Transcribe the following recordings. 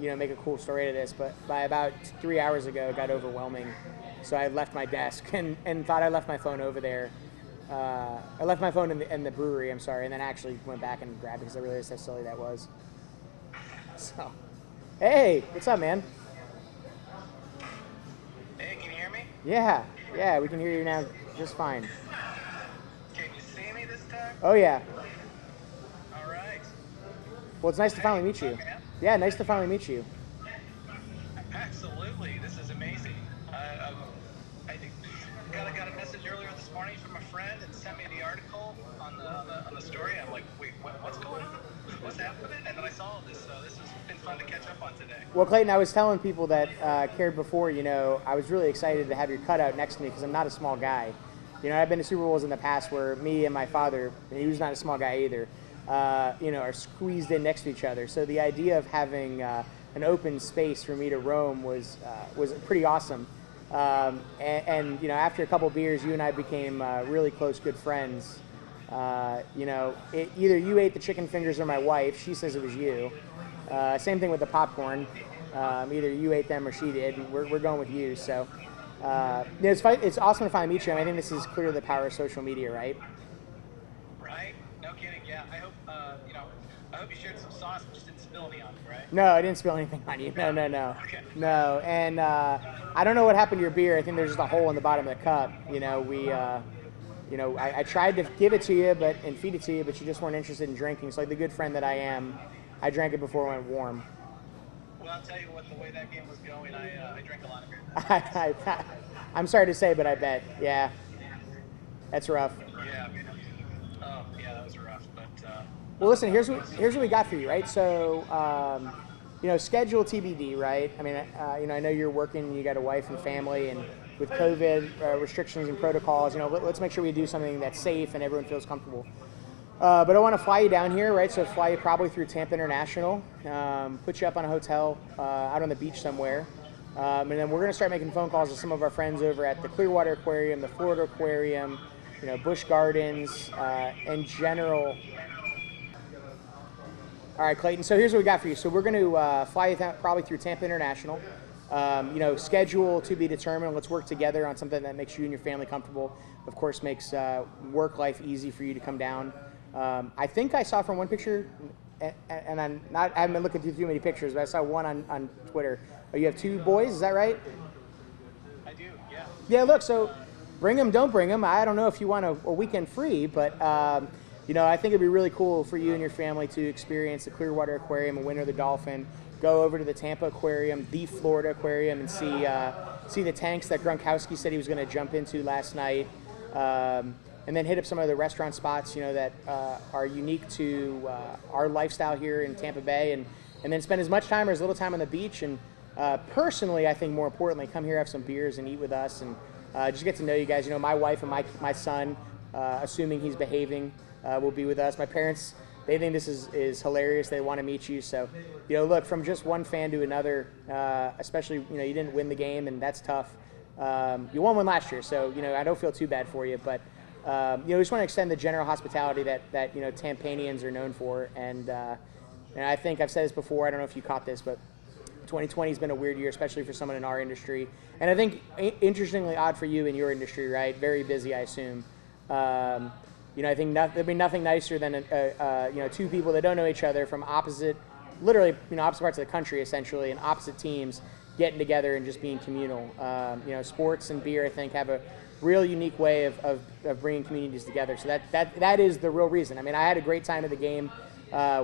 make a cool story to this, but by about 3 hours ago, it got overwhelming. So I left my desk and thought I left my phone over there. I left my phone in the brewery, I'm sorry, and then actually went back and grabbed it because I realized how silly that was. So, hey, what's up, man? Hey, can you hear me? Yeah, we can hear you now just fine. Can you see me this time? Oh, yeah. All right. Well, it's nice to finally Hey, meet what's up, you. man? Yeah, nice to finally meet you. Absolutely. This is amazing. I think got a message earlier this morning from a friend and sent me the article on the story. I'm like, wait, what's going on? What's happening? And then I saw this. So this has been fun to catch up on today. Well, Clayton, I was telling people that cared before, I was really excited to have your cutout next to me because I'm not a small guy. I've been to Super Bowls in the past where me and my father, and he was not a small guy either, are squeezed in next to each other. So the idea of having an open space for me to roam was pretty awesome. After a couple beers, you and I became really close, good friends. Either you ate the chicken fingers or my wife. She says it was you. Same thing with the popcorn. Either you ate them or she did. And we're going with you. So it's awesome to finally meet you. I think this is clearly the power of social media, right? Right? No kidding. Yeah. I hope I hope you shared some sauce, but just didn't spill any on it, right? No, I didn't spill anything on you. No, no, no. Okay. No. And I don't know what happened to your beer. I think there's just a hole in the bottom of the cup. I tried to give it to you and feed it to you, but you just weren't interested in drinking. So like the good friend that I am, I drank it before it went warm. Well, I'll tell you what. The way that game was going, I drank a lot of beer. I'm sorry to say, but I bet. Yeah, that's rough. Yeah, man. Oh, yeah, that was rough. But Well, listen. Here's what we got for you, right? So, schedule TBD, right? I mean, I know you're working. You got a wife and family, and with COVID restrictions and protocols, let's make sure we do something that's safe and everyone feels comfortable. But I want to fly you down here, right? So fly you probably through Tampa International, put you up on a hotel out on the beach somewhere, and then we're going to start making phone calls to some of our friends over at the Clearwater Aquarium, the Florida Aquarium, Busch Gardens, in general. All right, Clayton. So here's what we got for you. So we're going to fly you probably through Tampa International. Schedule to be determined. Let's work together on something that makes you and your family comfortable. Of course, makes work life easy for you to come down. I think I saw from one picture, and I haven't been looking through too many pictures, but I saw one on Twitter. You have two boys, is that right? I do, yeah. Yeah, look, so bring them, don't bring them. I don't know if you want a weekend free, but I think it'd be really cool for you and your family to experience the Clearwater Aquarium and Winter the Dolphin. Go over to the Tampa Aquarium, the Florida Aquarium, and see the tanks that Gronkowski said he was going to jump into last night. And then hit up some of the restaurant spots, that are unique to our lifestyle here in Tampa Bay, and then spend as much time or as little time on the beach. And personally, I think more importantly, come here, have some beers, and eat with us, and just get to know you guys. My wife and my son, assuming he's behaving, will be with us. My parents, they think this is hilarious. They want to meet you. So, look, from just one fan to another, especially, you didn't win the game, and that's tough. You won one last year, so, I don't feel too bad for you, but we just want to extend the general hospitality that Tampanians are known for, and I think I've said this before. I don't know if you caught this, but 2020 has been a weird year, especially for someone in our industry, and I think interestingly odd for you in your industry, right? Very busy, I assume. I think there'd be nothing nicer than two people that don't know each other from literally opposite parts of the country, essentially, and opposite teams getting together and just being communal. Sports and beer, I think, have a real unique way of bringing communities together. So that is the real reason. I mean, I had a great time at the game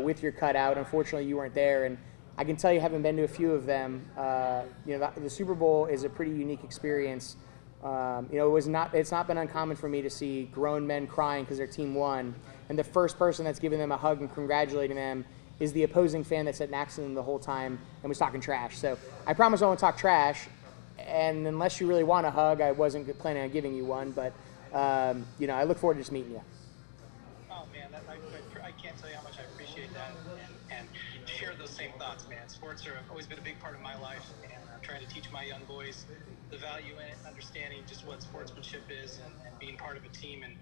with your cutout. Unfortunately, you weren't there, and I can tell you, having been to a few of them, the Super Bowl is a pretty unique experience. It's not been uncommon for me to see grown men crying because their team won, and the first person that's giving them a hug and congratulating them is the opposing fan that sat next to them the whole time and was talking trash. So I promise I won't talk trash. And unless you really want a hug, I wasn't planning on giving you one. But, I look forward to just meeting you. Oh, man, I can't tell you how much I appreciate that and share those same thoughts, man. Sports have always been a big part of my life, and I'm trying to teach my young boys the value in it, understanding just what sportsmanship is and being part of a team. And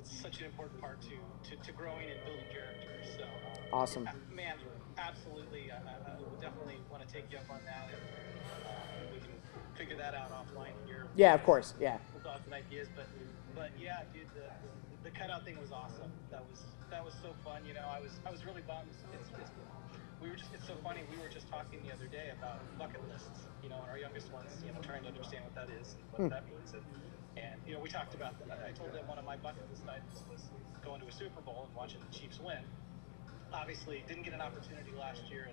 it's such an important part to growing and building character. So, Awesome. man, absolutely. I will take you up on that, and we can figure that out offline here. Yeah, of course. Yeah. We'll talk some ideas, but yeah, dude, the cutout thing was awesome. That was so fun. You know, I was really bummed. It's so funny. We were just talking the other day about bucket lists. You know, and our youngest one's trying to understand what that is and what that means. And we talked about that. I told them one of my bucket list items was going to a Super Bowl and watching the Chiefs win. Obviously, didn't get an opportunity last year,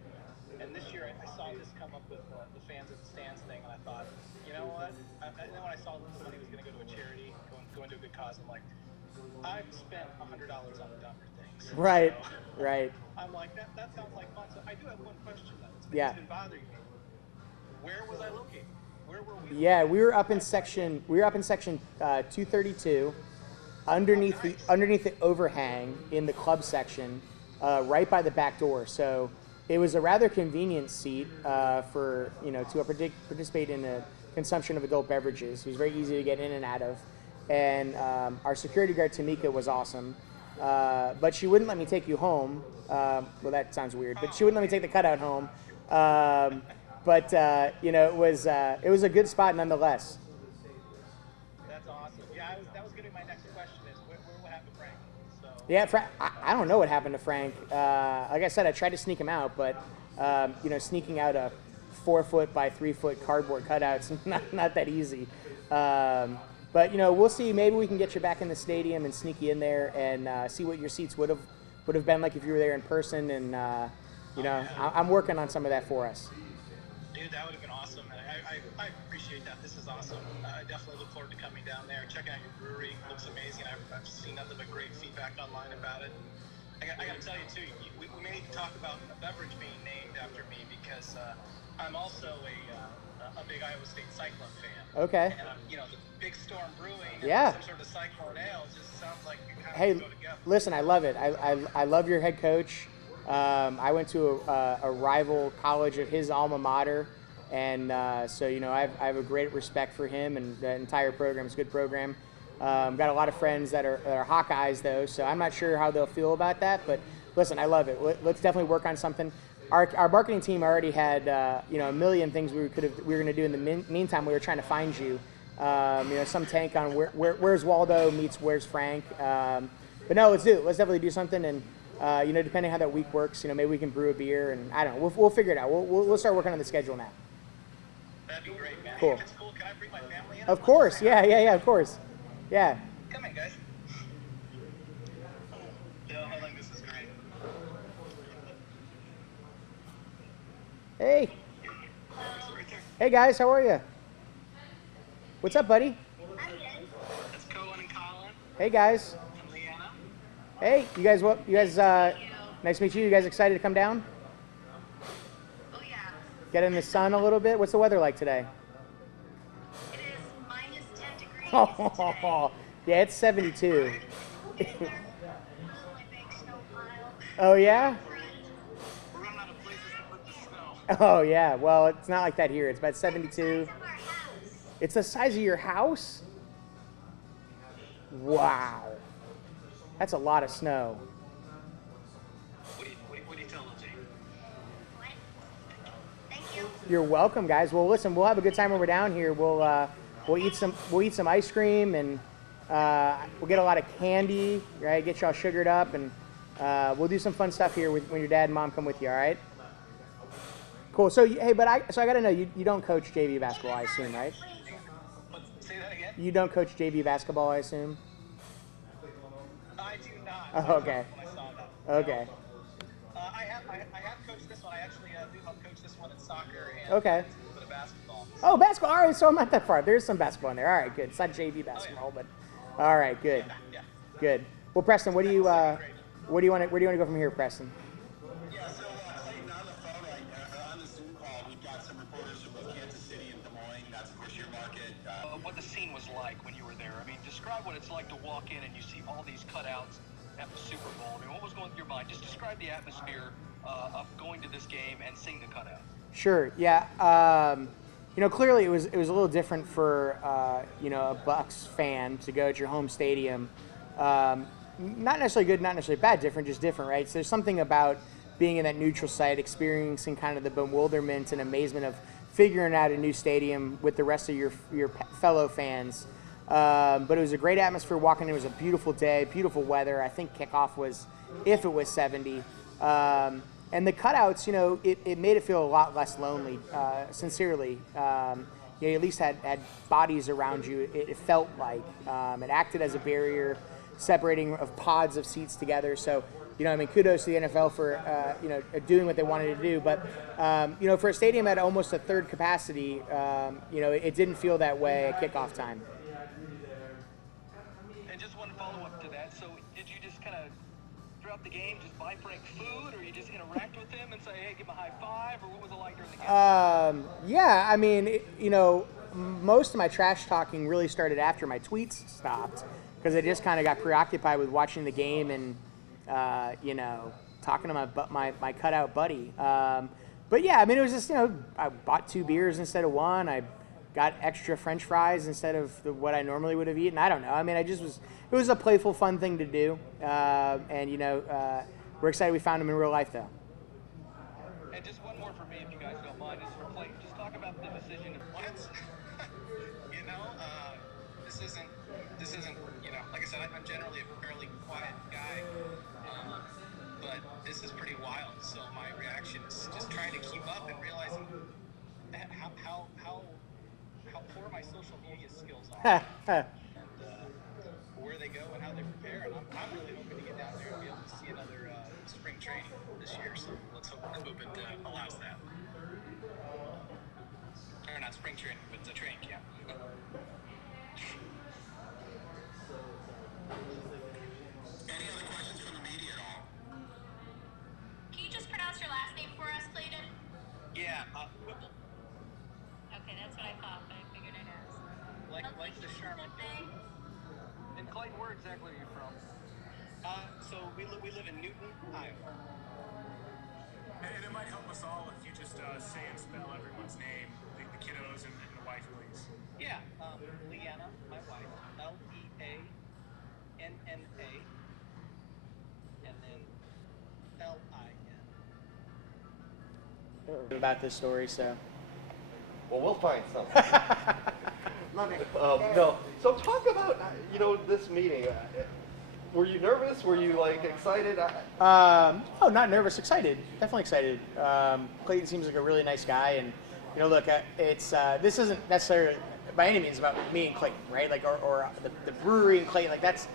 and this year I saw this come up with the fans at the stands thing, and I thought, you know what? And then when I saw that the money was going to go to a charity, going to a good cause, I'm like, I've spent $100 on the dumber things. Right. So, right. I'm like, that sounds like fun. So I do have one question though. It's been bothering me. Where was I located? Where were we? Yeah, we were up in section 232, underneath the overhang in the club section, right by the back door. So it was a rather convenient seat for to participate in the consumption of adult beverages. It was very easy to get in and out of, and our security guard Tamika was awesome, but she wouldn't let me take you home. Well, that sounds weird, but she wouldn't let me take the cutout home. But it was a good spot nonetheless. That's awesome. Yeah, that was going to be my next question. Is what happened to Frank? So. Yeah, I don't know what happened to Frank. Like I said, I tried to sneak him out, but sneaking out a 4-foot by 3-foot cardboard cutout's not that easy. But we'll see. Maybe we can get you back in the stadium and sneak you in there and see what your seats would have been like if you were there in person. And I'm working on some of that for us. Dude, that would have been awesome. I appreciate that. This is awesome. I definitely look forward to coming down there, checking out your brewery. It looks amazing. I've seen nothing but great feedback online about it. I got to tell you, too, we may need to talk about a beverage being named after me because I'm also a big Iowa State Cyclone fan. Okay. And, the Big Storm Brewing and some sort of Cyclone Ale just sounds like you kind of go together. Listen, I love it. I love your head coach. I went to a rival college of his alma mater, and so I have a great respect for him and the entire program. It's a good program. Got a lot of friends that are Hawkeyes though, so I'm not sure how they'll feel about that. But listen, I love it. Let's definitely work on something. Our marketing team already had a million things we were going to do in the meantime. We were trying to find you. Some tank on where's Waldo meets where's Frank. But no, let's do it. Let's definitely do something and. Depending how that week works, maybe we can brew a beer, and I don't know. We'll figure it out. We'll start working on the schedule now. That'd be great, man. Cool. Hey, if it's cool, can I bring my family in? Of course. Yeah, of course. Yeah. Come in, guys. I think this is great. Hey. Hey, guys. How are you? What's up, buddy? That's Cohen and Colin. Hey, guys. Hey, you guys, nice to meet you. You guys excited to come down? Oh, yeah. Get in the sun a little bit? What's the weather like today? It is -10 degrees today. Yeah, it's 72. Oh, yeah? We're running out of places to put the snow. Oh, yeah. Well, it's not like that here. It's about 72. It's the size of your house? Wow. That's a lot of snow. What do you tell them, Jane? Thank you. You're welcome, guys. Well, listen, we'll have a good time when we're down here. We'll eat some ice cream, and we'll get a lot of candy, right? Get y'all sugared up, and we'll do some fun stuff here when your dad and mom come with you. All right? Cool. So hey, I got to know you don't coach JV basketball, I assume, right? Say that again. You don't coach JV basketball, I assume. I do not. Oh, okay. When I saw that. Okay. I have coached this one. I actually do help coach this one in soccer and Okay. a little bit of basketball. Oh, basketball. All right, so I'm not that far. There's some basketball in there. All right, good. It's not JV basketball, but all right, good. Yeah. Good. Well, Preston, where do you want to go from here, Preston? Yeah, so on the phone, on the Zoom call, we've got some reporters from both Kansas City and Des Moines. That's, of course, your market. What the scene was like when you were there. I mean, describe what it's like to walk in and you see all these cutouts at the Super Bowl. I mean, what was going through your mind? Just describe the atmosphere of going to this game and seeing the cutouts. Sure. Yeah. Clearly it was a little different for a Bucs fan to go to your home stadium. Not necessarily good, not necessarily bad. Different, just different, right? So there's something about being in that neutral site, experiencing kind of the bewilderment and amazement of figuring out a new stadium with the rest of your fellow fans. But it was a great atmosphere walking in. It was a beautiful day, beautiful weather. I think kickoff was, if it was 70. And the cutouts, it made it feel a lot less lonely, sincerely. You at least had bodies around you, it felt like. It acted as a barrier, separating of pods of seats together. So, kudos to the NFL for, doing what they wanted to do. But, for a stadium at almost a third capacity, it didn't feel that way at kickoff time. And just one follow-up to that. So did you just kind of, throughout the game, just buy Frank food, or you just interact with him and say, hey, give him a high five, or what was it like during the game? Most of my trash talking really started after my tweets stopped, because I just kind of got preoccupied with watching the game and, talking to my cutout buddy. But yeah, it was just, I bought 2 beers instead of 1. I got extra French fries instead of what I normally would have eaten. I don't know. It was a playful, fun thing to do. We're excited we found him in real life, though. And just one more for me, if you guys don't mind, is for Clayton. Just talk about the decision of What? This isn't, like I said, I'm generally a fairly quiet guy, but this is pretty wild. So my reaction is just trying to keep up and realizing how poor my social media skills are, and where they go and how they prepare. And I'm really hoping to get down there and be able to see another spring training this year. So let's hope it allows that. Or not spring training, but the training camp. Any other questions from the media at all? Can you just pronounce your last name for us, Clayton? Yeah, Okay, that's what I thought, but I figured I'd ask. like the Charmin. And Clayton, where exactly are you from? So we live in Newton, Iowa. And it might help us all if you just say and spell everyone's name, the kiddos and the wife, please. Yeah, Leanna, my wife, Leanna, and then Lin. About this story, so. Well, we'll find something. No. So talk about, this meeting. Were you nervous? Were you excited? Oh, not nervous, excited. Definitely excited. Clayton seems like a really nice guy, and look, it's this isn't necessarily by any means about me and Clayton, right? Or the brewery and Clayton. That's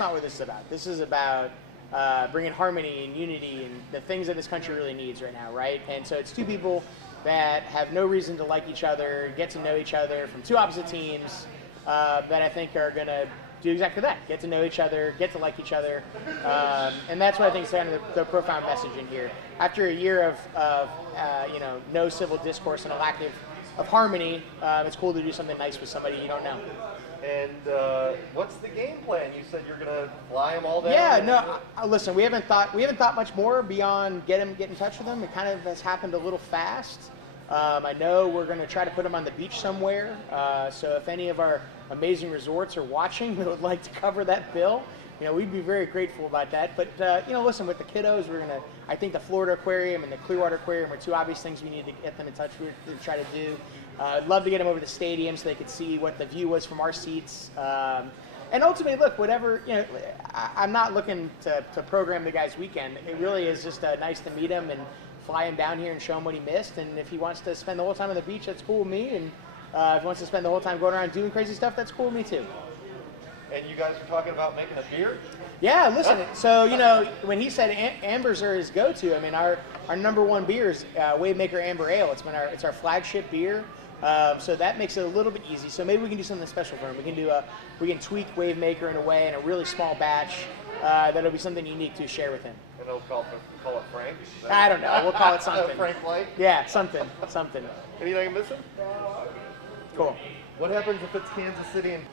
not what this is about. This is about bringing harmony and unity and the things that this country really needs right now, right? And so it's 2 people that have no reason to like each other, get to know each other from 2 opposite teams that I think are going to do exactly that, get to know each other, get to like each other. And that's what I think is kind of the profound message in here. After a year of no civil discourse and a lack of harmony, it's cool to do something nice with somebody you don't know. And what's the game plan? You said you're gonna fly them all down. Yeah, no. Listen, we haven't thought much more beyond get in touch with them. It kind of has happened a little fast. I know we're going to try to put them on the beach somewhere. So if any of our amazing resorts are watching that would like to cover that bill, we'd be very grateful about that. But listen, with the kiddos, I think the Florida Aquarium and the Clearwater Aquarium are 2 obvious things we need to get them in touch with to try to do. I'd love to get them over to the stadium so they could see what the view was from our seats. And ultimately, look, whatever, I'm not looking to program the guy's weekend. It really is just nice to meet him and fly him down here and show him what he missed. And if he wants to spend the whole time on the beach, that's cool with me. And if he wants to spend the whole time going around doing crazy stuff, that's cool with me too. And you guys are talking about making a beer? Yeah, listen. So when he said Ambers are his go-to, our number 1 beer is Wavemaker Amber Ale. It's our flagship beer. So that makes it a little bit easy. So maybe we can do something special for him. We can tweak Wavemaker in a way in a really small batch. That'll be something unique to share with him. And they'll call it Frank? I don't know. We'll call it something. Frank Light? Yeah, something. Anything I'm missing? Cool. What happens if it's Kansas City and